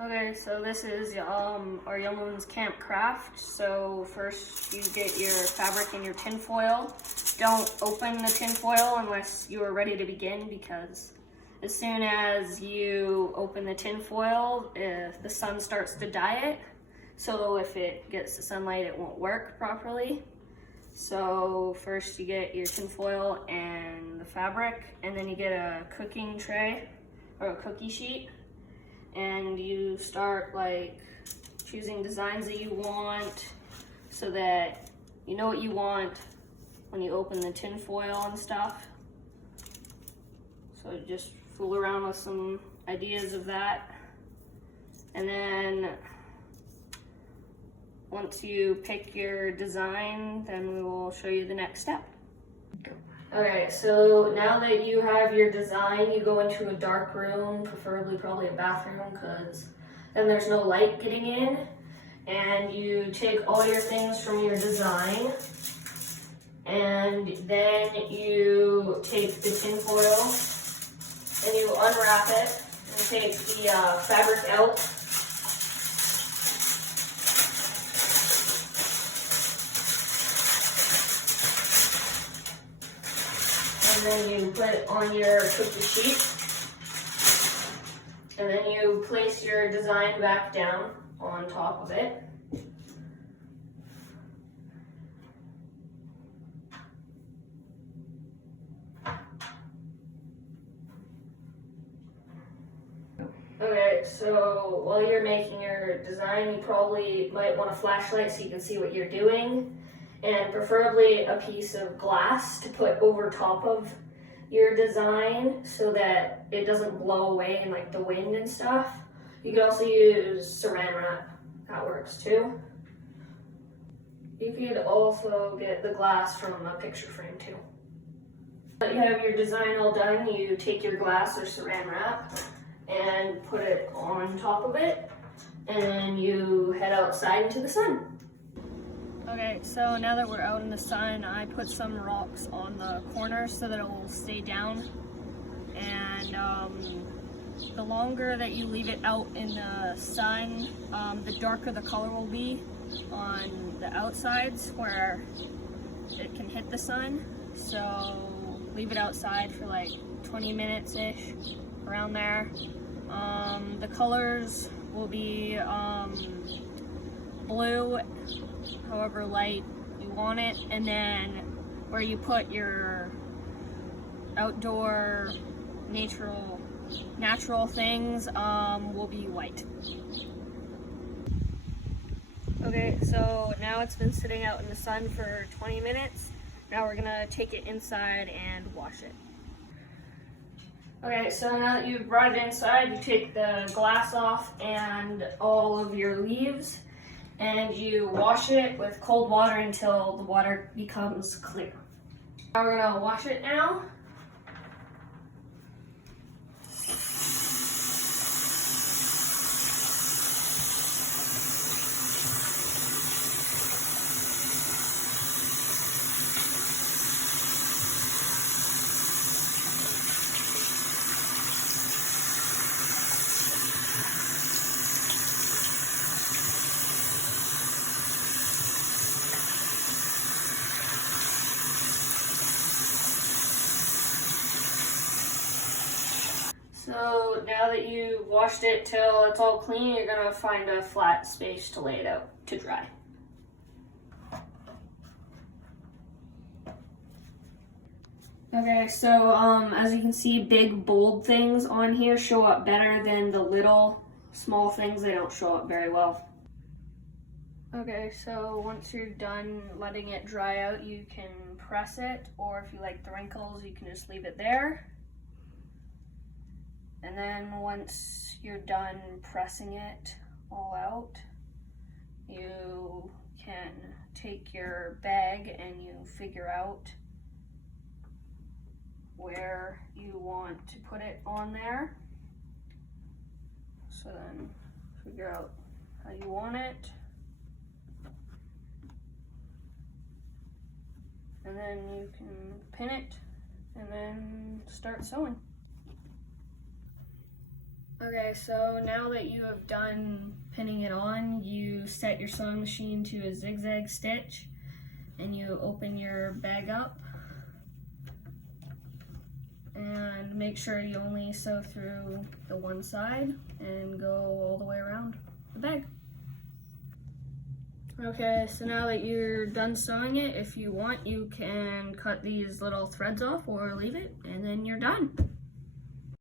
Okay, so this is our young one's camp craft. So first you get your fabric and your tin foil. Don't open the tin foil unless you are ready to begin, because as soon as you open the tin foil, if the sun starts to dye it, so if it gets the sunlight, it won't work properly. So first you get your tin foil and the fabric, and then you get a cooking tray or a cookie sheet. And you start like choosing designs that you want so that you know what you want when you open the tin foil and stuff. So just fool around with some ideas of that. And then once you pick your design, then we will show you the next step. Okay, so now that you have your design, you go into a dark room, probably a bathroom, because then there's no light getting in. And you take all your things from your design, and then you take the tin foil and you unwrap it and take the fabric out. And then you put it on your cookie sheet. And then you place your design back down on top of it. Okay, so while you're making your design, you probably might want a flashlight so you can see what you're doing. And preferably a piece of glass to put over top of your design so that it doesn't blow away in like the wind and stuff. You could also use saran wrap, that works too. You could also get the glass from a picture frame too. But you have your design all done, you take your glass or saran wrap and put it on top of it, and you head outside into the sun. Okay, so now that we're out in the sun, I put some rocks on the corners so that it will stay down. And the longer that you leave it out in the sun, the darker the color will be on the outsides where it can hit the sun. So leave it outside for like 20 minutes-ish, around there. The colors will be blue, however light you want it, and then where you put your outdoor natural things will be white. Okay, so now it's been sitting out in the sun for 20 minutes. Now we're gonna take it inside and wash it. Okay, so now that you've brought it inside, you take the glass off and all of your leaves, and you wash it with cold water until the water becomes clear. Now we're gonna wash it now. So now that you washed it till it's all clean, you're gonna find a flat space to lay it out to dry. Okay, so as you can see, big bold things on here show up better than the little small things. They don't show up very well. Okay, so once you're done letting it dry out, you can press it, or if you like the wrinkles, you can just leave it there. And then once you're done pressing it all out, you can take your bag and you figure out where you want to put it on there. So then figure out how you want it. And then you can pin it and then start sewing. Okay, so now that you have done pinning it on, you set your sewing machine to a zigzag stitch and you open your bag up and make sure you only sew through the one side and go all the way around the bag. Okay, so now that you're done sewing it, if you want, you can cut these little threads off or leave it, and then you're done.